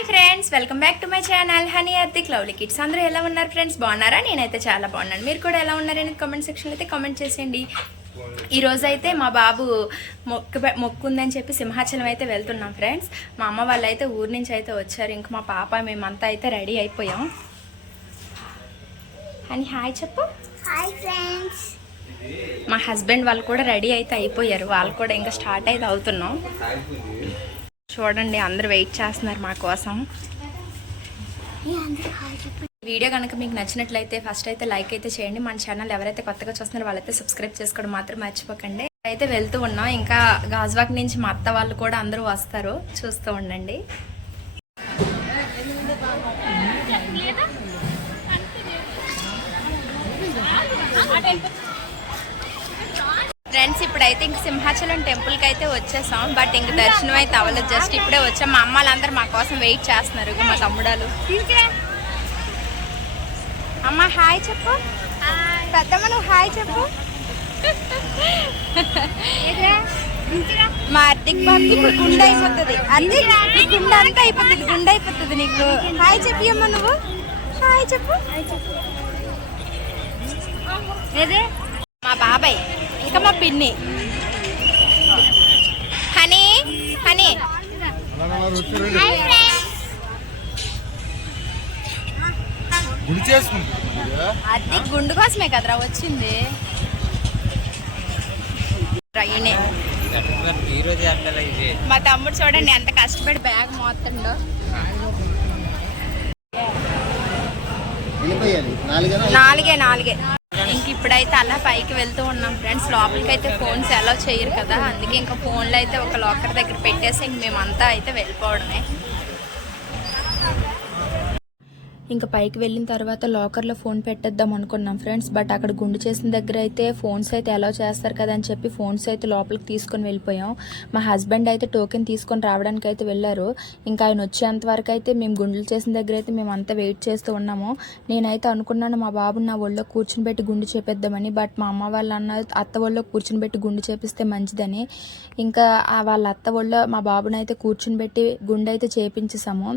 Hi friends welcome back to my channel. Honey Arthik lovely kids. అందరూ ఎలా ఉన్నారు friends? బాగున్నారా? నేనైతే చాలా బాగున్నాను. మీరు కూడా ఎలా ఉన్నారని కామెంట్ సెక్షన్లో అయితే కామెంట్ చేసేయండి. ఈ రోజు అయితే మా బాబు మొక్కు మొక్కు ఉందని చెప్పి సింహాచలం అయితే వెళ్తున్నాం ఫ్రెండ్స్. మా అమ్మ వాళ్ళు అయితే ఊరు నుంచి అయితే వచ్చారు. ఇంక మా పాప మేమంతా అయితే రెడీ అయిపోయాం. అని హాయ్ చెప్పు. Hi friends. మా హస్బెండ్ వాళ్ళు కూడా రెడీ అయితే అయిపోయారు. వాళ్ళు కూడా ఇంకా స్టార్ట్ అయితే అవుతున్నాం. చూడండి అందరూ వెయిట్ చేస్తున్నారు మా కోసం. వీడియో కనుక మీకు నచ్చినట్లయితే ఫస్ట్ అయితే లైక్ అయితే చేయండి. మన ఛానల్ ఎవరైతే కొత్తగా చూస్తున్నారో వాళ్ళైతే సబ్స్క్రైబ్ చేసుకోవడం మాత్రం మర్చిపోకండి. అయితే వెళ్తూ ఉన్నాం. ఇంకా గాజువాక్ నుంచి మా అత్త వాళ్ళు కూడా అందరూ వస్తారు. చూస్తూ ఉండండి. ఇప్పుడైతే ఇంక సింహాచలం టెంపుల్కి అయితే వచ్చేసాం. బట్ ఇంక దర్శనం అయితే అవ్వలేదు. జస్ట్ ఇప్పుడే వచ్చాం. మా అమ్మాలందరూ మా కోసం వెయిట్ చేస్తున్నారు. మా తమ్ముడాలు. అమ్మ హాయ్ చెప్పు. పెద్దమ్మ నువ్వు హాయ్ చెప్పు. మా అర్ధిక్ బాబుకి ఇప్పుడు గుండె అయిపోతుంది. నీ గుండె అంతా అయిపోతుంది. గుండె అయిపోతుంది నీకు. హాయ్ చెప్పి అమ్మ నువ్వు. హాయ్ చెప్పు. మా బాబాయ్. ఇంకా మా పిన్ని హనీ హనీ అది గుండు కోసమే కదరా వచ్చింది. ట్రైనే మా తమ్ముడు చూడండి ఎంత కష్టపడి బ్యాగ్ నాలుగైనా? నాలుగే నాలుగే. ఇంక ఇప్పుడైతే అలా పైకి వెళ్తూ ఉన్నాం ఫ్రెండ్స్. లోపలికి అయితే ఫోన్స్ అలౌ చేయరు కదా. అందుకే ఇంకా ఫోన్లు అయితే ఒక లాకర్ దగ్గర పెట్టేసి ఇంక మేమంతా అయితే వెళ్ళిపోవడమే. ఇంకా పైకి వెళ్ళిన తర్వాత లాకర్లో ఫోన్ పెట్టేద్దాం అనుకున్నాం ఫ్రెండ్స్. బట్ అక్కడ గుండు చేసిన దగ్గర అయితే ఫోన్స్ అయితే అలౌ చేస్తారు కదా అని చెప్పి ఫోన్స్ అయితే లోపలికి తీసుకొని వెళ్ళిపోయాం. మా హస్బెండ్ అయితే టోకెన్ తీసుకొని రావడానికి అయితే వెళ్ళారు. ఇంకా ఆయన వచ్చేంత వరకు అయితే మేము గుండెలు చేసిన దగ్గర అయితే మేము అంతా వెయిట్ చేస్తూ ఉన్నాము. నేనైతే అనుకున్నాను మా బాబుని నా ఒళ్ళో కూర్చుని పెట్టి గుండు చేపిద్దామని. బట్ మా అమ్మ వాళ్ళు అన్న అత్త ఒళ్ళో కూర్చుని పెట్టి గుండు చేపిస్తే మంచిదని. ఇంకా వాళ్ళ అత్త ఒళ్ళో మా బాబుని అయితే కూర్చుని పెట్టి గుండె అయితే చేపించేసాము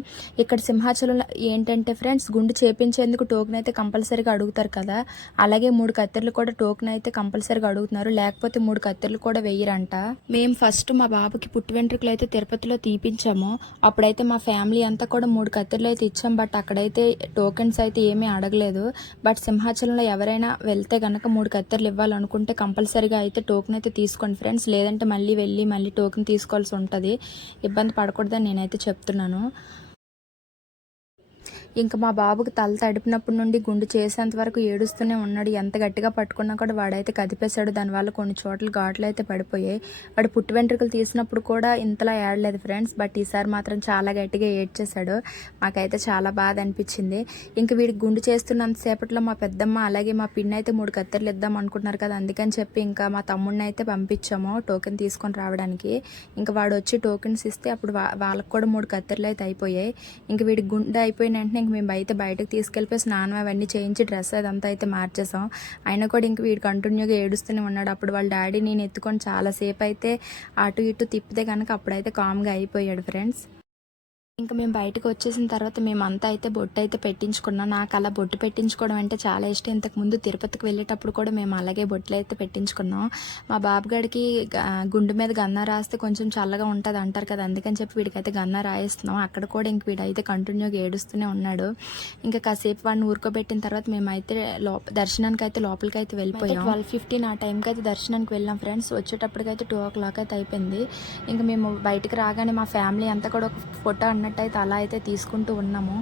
ఇక్కడ సింహాచలంలో ఏంటంటే ఫ్రెండ్స్ గుండు చేపించేందుకు టోకెన్ అయితే కంపల్సరీగా అడుగుతారు కదా. అలాగే మూడు కత్తెరలు కూడా టోకెన్ అయితే కంపల్సరీగా అడుగుతున్నారు. లేకపోతే మూడు కత్తెరలు కూడా వెయ్యరంట మేము ఫస్ట్ మా బాబుకి పుట్టి వెంట్రుకలు అయితే తిరుపతిలో తీపించాము. అప్పుడైతే మా ఫ్యామిలీ అంతా కూడా మూడు కత్తెరలు అయితే ఇచ్చాం. బట్ అక్కడైతే టోకెన్స్ అయితే ఏమీ అడగలేదు. బట్ సింహాచలంలో ఎవరైనా వెళ్తే గనక మూడు కత్తెరలు ఇవ్వాలనుకుంటే కంపల్సరీగా అయితే టోకెన్ అయితే తీసుకోండి ఫ్రెండ్స్ లేదంటే మళ్ళీ వెళ్ళి మళ్ళీ టోకెన్ తీసుకోవాల్సి ఉంటుంది. ఇబ్బంది పడకూడదని నేనైతే చెప్తున్నాను. ఇంకా మా బాబుకి తల తడిపినప్పటి నుండి గుండు చేసేంత వరకు ఏడుస్తూనే ఉన్నాడు. ఎంత గట్టిగా పట్టుకున్నా కూడా వాడైతే కదిపేశాడు. దానివల్ల కొన్ని చోట్ల ఘాట్లు అయితే పడిపోయాయి. వాడు పుట్టి వెంట్రుకలు తీసినప్పుడు కూడా ఇంతలా ఏడలేదు ఫ్రెండ్స్. బట్ ఈసారి మాత్రం చాలా గట్టిగా ఏడ్చేశాడు. మాకైతే చాలా బాధ అనిపించింది. ఇంకా వీడికి గుండు చేస్తున్నంతసేపట్లో మా పెద్దమ్మ అలాగే మా పిన్ని అయితే మూడు కత్తెరలు ఇద్దాం అనుకుంటున్నారు కదా. అందుకని చెప్పి ఇంకా మా తమ్ముడిని అయితే పంపించాము టోకెన్ తీసుకొని రావడానికి. ఇంకా వాడు వచ్చి టోకెన్స్ ఇస్తే అప్పుడు వాళ్ళకి కూడా మూడు కత్తెరలు అయితే అయిపోయాయి. ఇంకా వీడికి గుండె అయిపోయిన వెంటనే ఇంక మేము బయట బయటకు తీసుకెళ్ళిపోయి స్నానం అవన్నీ చేయించి డ్రెస్ అదంతా అయితే మార్చేసాం. అయినా కూడా ఇంక వీడు కంటిన్యూగా ఏడుస్తూనే ఉన్నాడు. అప్పుడు వాళ్ళ డాడీ నేను ఎత్తుకొని చాలాసేపు అయితే అటు ఇటు తిప్పితే కనుక అప్పుడైతే కామ్గా అయిపోయాడు ఫ్రెండ్స్ ఇంకా మేము బయటకు వచ్చేసిన తర్వాత మేమంతా అయితే బొట్టు అయితే పెట్టించుకున్నాం. నాకు అలా బొట్టు పెట్టించుకోవడం అంటే చాలా ఇష్టం. ఇంతకు ముందు తిరుపతికి వెళ్ళేటప్పుడు కూడా మేము అలాగే బొట్లు అయితే పెట్టించుకున్నాం. మా బాబుగాడికి గుండు మీద గన్న రాస్తే కొంచెం చల్లగా ఉంటుంది అంటారు కదా అందుకని చెప్పి వీడికైతే గన్న రాయిస్తున్నాం. అక్కడ కూడా ఇంక వీడైతే కంటిన్యూగా ఏడుస్తూనే ఉన్నాడు. ఇంకా కాసేపు వాడిని ఊరుకోబెట్టిన తర్వాత మేమైతే లోప దర్శనానికి అయితే లోపలికి అయితే వెళ్ళిపోయాం ట్వెల్వ్ ఫిఫ్టీన్ ఆ టైంకి అయితే దర్శనానికి వెళ్ళాం ఫ్రెండ్స్. వచ్చేటప్పటికైతే టూ ఓ క్లాక్ అయితే అయిపోయింది. ఇంకా మేము బయటకు రాగానే మా ఫ్యామిలీ అంతా కూడా ఒక ఫోటో అన్నట్టయితే అలా అయితే తీసుకుంటూ ఉన్నాము.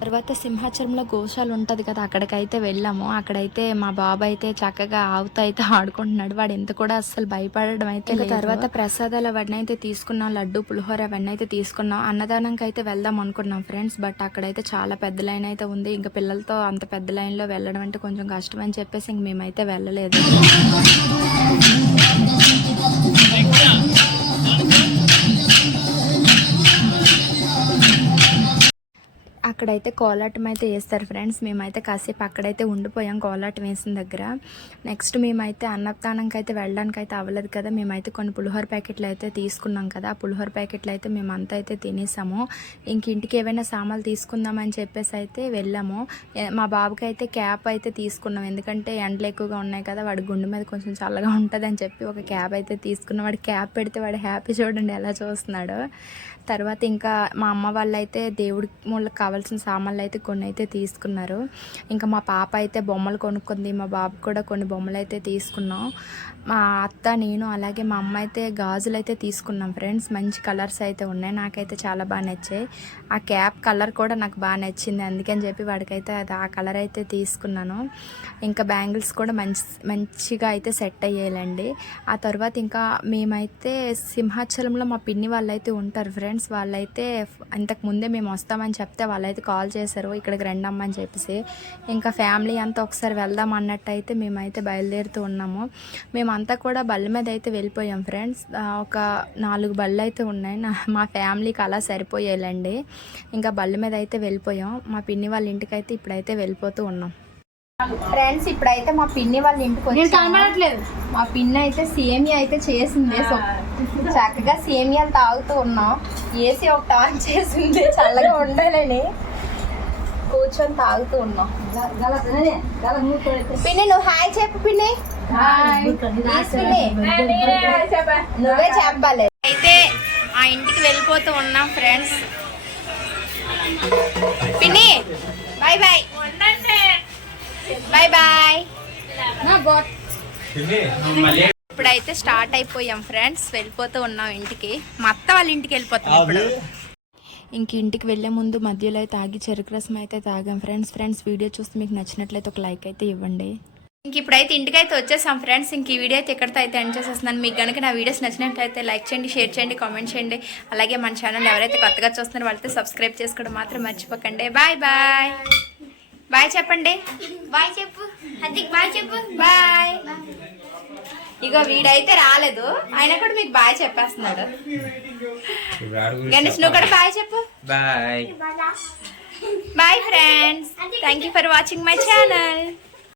తర్వాత సింహాచలంలో గోశాల ఉంటుంది కదా అక్కడికైతే వెళ్ళాము. అక్కడైతే మా బాబు అయితే చక్కగా ఆవుతో అయితే ఆడుకుంటున్నాడు. వాడు ఎంత కూడా అస్సలు భయపడడం అయితే. తర్వాత ప్రసాదాలు అవన్నీ అయితే తీసుకున్నాం లడ్డు పులిహోర అవన్నీ అయితే తీసుకున్నాం. అన్నదానంకి అయితే వెళ్దాం అనుకున్నాం ఫ్రెండ్స్ బట్ అక్కడైతే చాలా పెద్ద లైన్ అయితే ఉంది. ఇంకా పిల్లలతో అంత పెద్ద లైన్లో వెళ్ళడం అంటే కొంచెం కష్టం అని చెప్పేసి ఇంక మేమైతే వెళ్ళలేదు. అక్కడైతే కోలాటం అయితే వేస్తారు ఫ్రెండ్స్. మేమైతే కాసేపు అక్కడైతే ఉండిపోయాం కోలాటం వేసిన దగ్గర. నెక్స్ట్ మేమైతే అన్నదానంకి అయితే వెళ్ళడానికి అయితే అవ్వలేదు కదా. మేమైతే కొన్ని పులిహోర ప్యాకెట్లు అయితే తీసుకున్నాం కదా. ఆ పులిహోర ప్యాకెట్లు అయితే మేమంతా అయితే తినేసాము. ఇంక ఇంటికి ఏవైనా సామాన్లు తీసుకుందామని చెప్పేసి అయితే వెళ్ళాము. మా బాబుకి అయితే క్యాప్ అయితే తీసుకున్నాం. ఎందుకంటే ఎండలు ఎక్కువగా ఉన్నాయి కదా వాడి గుండె మీద కొంచెం చల్లగా ఉంటుంది చెప్పి ఒక క్యాప్ అయితే తీసుకున్నాం. వాడి క్యాప్ పెడితే వాడు హ్యాపీ చూడండి ఎలా చూస్తున్నాడు. తర్వాత ఇంకా మా అమ్మ వాళ్ళు అయితే దేవుడి మూలకి కావాల్సిన సామాన్లు అయితే కొన్ని అయితే తీసుకున్నారు. ఇంకా మా పాప అయితే బొమ్మలు కొనుక్కుంది మా బాబు కూడా కొన్ని బొమ్మలు అయితే తీసుకున్నాం. మా అత్త నేను అలాగే మా అమ్మ అయితే గాజులు అయితే తీసుకున్నాం ఫ్రెండ్స్. మంచి కలర్స్ అయితే ఉన్నాయి నాకైతే చాలా బాగా నచ్చాయి. ఆ క్యాప్ కలర్ కూడా నాకు బాగా నచ్చింది అందుకని చెప్పి వాడికైతే అది ఆ కలర్ అయితే తీసుకున్నాను. ఇంకా బ్యాంగిల్స్ కూడా మంచి మంచిగా అయితే సెట్ అయ్యాలండి ఆ తర్వాత ఇంకా మేమైతే సింహాచలంలో మా పిన్ని వాళ్ళు అయితే ఉంటారు ఫ్రెండ్స్. వాళ్ళైతే ఇంతకు ముందే మేము వస్తామని చెప్తే వాళ్ళైతే కాల్ చేశారు ఇక్కడికి రండమ్మా అని చెప్పేసి. ఇంకా ఫ్యామిలీ అంతా ఒకసారి వెళ్దాం అన్నట్టు అయితే మేమైతే బయలుదేరుతూ ఉన్నాము. మేమంతా కూడా బళ్ళ మీద అయితే వెళ్ళిపోయాం ఫ్రెండ్స్. ఒక నాలుగు బళ్ళు అయితే ఉన్నాయి. నా మా ఫ్యామిలీకి అలా సరిపోయాలండి. ఇంకా బళ్ళ మీద అయితే వెళ్ళిపోయాం. మా పిన్ని వాళ్ళ ఇంటికి అయితే ఇప్పుడైతే వెళ్ళిపోతూ ఉన్నాం. ఫ్రెండ్స్ ఇప్పుడైతే మా పిన్ని వాళ్ళ ఇంటికి వచ్చి మా పిన్ని అయితే సేమియా అయితే చేసింది. సో చక్కగా సేమియాలు తాగుతూ ఉన్నాం. ఏసీ ఒకటి ఆన్ చేసింది చల్లగా ఉండాలని. కూర్చొని తాగుతూ ఉన్నాం. పిన్ని నువ్వు హాయ్ చెప్పు పిన్ని. నువ్వే చెప్పాలి. అయితే ఆ ఇంటికి వెళ్ళిపోతూ ఉన్నాం ఫ్రెండ్స్. పిన్ని బాయ్ బాయ్ బాయ్ బాయ్ ఇప్పుడైతే స్టార్ట్ అయిపోయాం ఫ్రెండ్స్. వెళ్ళిపోతూ ఉన్నాం ఇంటికి. మా అత్త వాళ్ళ ఇంటికి వెళ్ళిపోతాం ఇప్పుడు. ఇంక ఇంటికి వెళ్ళే ముందు మధ్యలో అయితే తాగి చెరుకు రసం అయితే తాగాం ఫ్రెండ్స్. ఫ్రెండ్స్ వీడియో చూస్తే మీకు నచ్చినట్లయితే ఒక లైక్ అయితే ఇవ్వండి. ఇంక ఇప్పుడైతే ఇంటికైతే వచ్చేసాం ఫ్రెండ్స్. ఇంక ఈ వీడియో అయితే ఎక్కడితో అయితే ఎండ్ చేసేస్తున్నాను. మీకు కనుక నా వీడియోస్ నచ్చినట్లయితే లైక్ చేయండి షేర్ చేయండి కామెంట్ చేయండి. అలాగే మన ఛానల్ ఎవరైతే కొత్తగా చూస్తున్నారో వాళ్ళతో సబ్స్క్రైబ్ చేసుకోవడం మాత్రం మర్చిపోకండి. Bye bye. బాయ్ చెప్పండి. బాయ్ చెప్పు. బాయ్ చెప్పు. బాయ్. ఇగో వీడైతే రాలేదు. ఆయన కూడా మీకు బాయ్ చెప్పేస్తున్నాడు. గణేష్ నువ్వు కూడా బాయ్ చెప్పు. Bye. Bye. Friends. Thank you for watching my channel